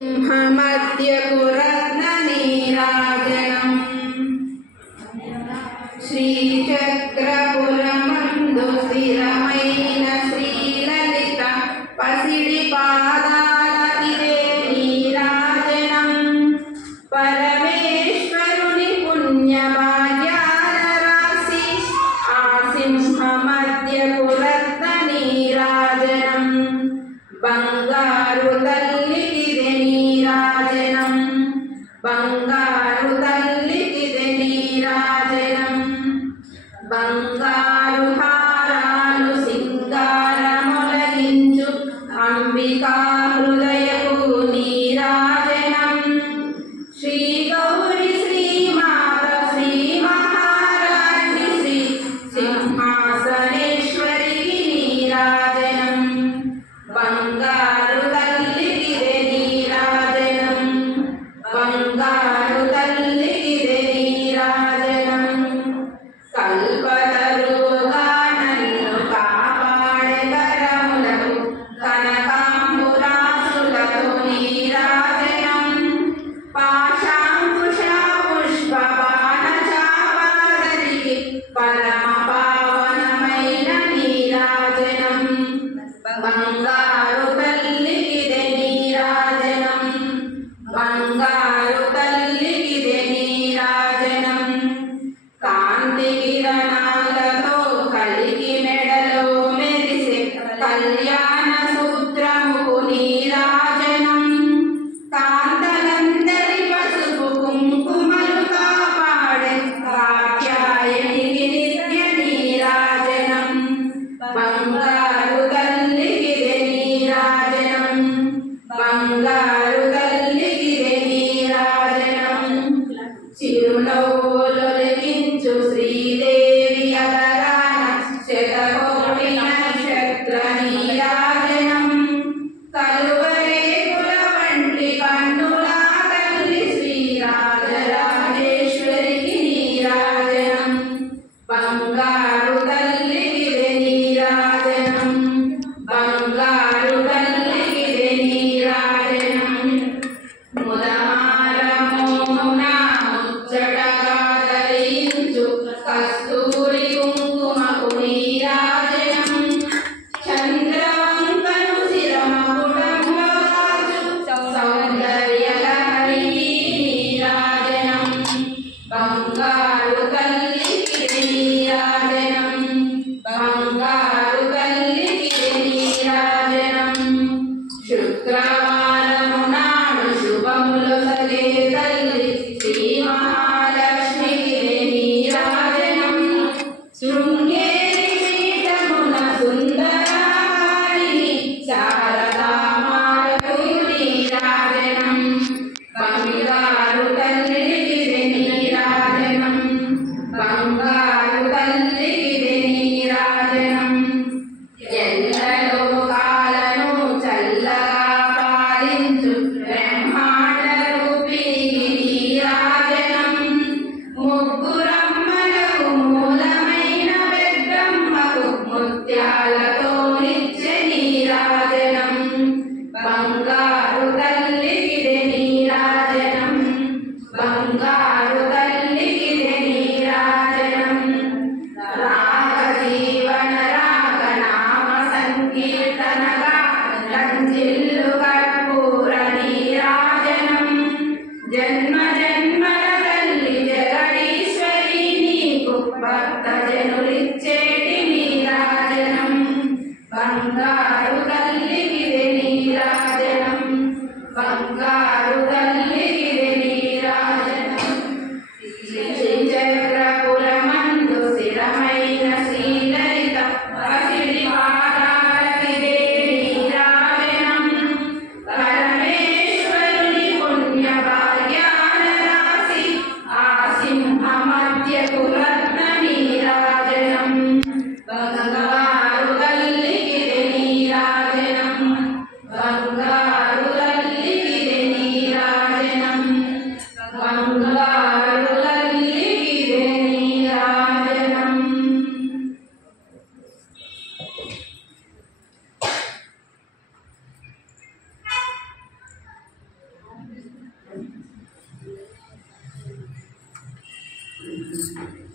సింహమధ్యకురత్ననీరాజనం శ్రీచక్రపురమందు స్థిరమైన శ్రీలలిత పసిడి పాదాలకిదే నీరాజనం పరమేశ్వరుని పుణ్యభాగ్యాల రాశి ఆ సింహమధ్యకురత్ననీరాజనం బంగారు తల్లికిదే నీరాజనం బంగారు తల్లికిదే నీరాజనం బంగారు హారాలు సింగారములగించు అంబికా హృదయపు నీరాజనం శ్రీ గౌరి శ్రీమాత శ్రీ మహారాణి శ్రీ సింహాసనేశ్వరికి నీరాజనం బంగారు తల్లికిదే నీరాజనం బంగారు తల్లికిదే నీరాజనం కల్పతరుగా నన్ను కాపాడే కరములకు కనకాంబురాసులతో నీరాజనం పాశాంకుశ పుష్ప బాణచాపాదరికి పరమ పావనమైన నీరాజనం బంగారు తల్లికిదే నీరాజనం బంగారు తల్లికిదే నీరాజనం కాంతి కిరణాలతో కలిగి మెడలో మెరిసే కళ్యాణ సూత్రముకు నీరాజనం కాంతలందరి పసుపు కుంకుమలు కాపాడే కాత్యాయనికి నిత్య నీరాజనం బంగారు తల్లికిదే నీరాజనం బంగారు తల్లికిదే నీరాజనం చిరునవ్వులొలికించు శ్రీదేవి అదరాన శతకోటి నక్షత్ర నీరాజనం కలువరేకుల వంటి కన్నుల తల్లి శ్రీరాజరాజేశ్వరికి నీరాజనం బంగారు తల్లికిదే నీరాజనం బంగారు తల్లికిదే నీరాజనం ముదమారమోమున ముచ్చటగా ధరించు కస్తూరి కుంకుమకు నీరాజనం చంద్రవంకను శిరమకుటంలో దాచు సౌందర్యలహరికి నీరాజనం బంగారు తల్లికిదే నీరాజనం బంగారు తల్లికిదే నీరాజనం శుక్రవారము నాడు శుభములు సగే తల్లి శ్రీ మహాలక్ష్మికిదే నీరాజనం శృంగేరి పీఠమున సుందరహారిణి శారదామాతకు నీరాజనం బంగారు తల్లికిదే నీరాజనం బంగారు తల్లికిదే నీరాజనం ఎల్లలోకాలను చల్లగా పాలించు బ్రహ్మాండ రూపిణికి నీరాజనం ముగ్గురమ్మలకు మూలమైన పెద్దమ్మకు ముత్యాలతో నిత్య నీరాజనం బంగారు తల్లికిదే నీరాజనం బంగారు తల్లికిదే నీరాజనం రాగజీవన రాగనామ సంకీర్తనగా రంజిల్లు కర్పూర నీరాజనం జన్మ జన్మల తల్లి జగదీశ్వరి నీకు భక్త జనులిచ్చేటి నీరాజనం బంగారు తల్లికిదే నీరాజనం బంగారు తల్లికిదే నీరాజనం శ్రీచక్రపురమందు స్థిరమైన శ్రీలలిత పసిడి పాదాలకిదే నీరాజనం పరమేశ్వరుని పుణ్యభాగ్యాల రాశి ఆ సింహమధ్యకురత్న నీరాజనం బంగారు తల్లికిదే నీరాజనం బంగారు తల్లికిదే నీరాజనం Thank you.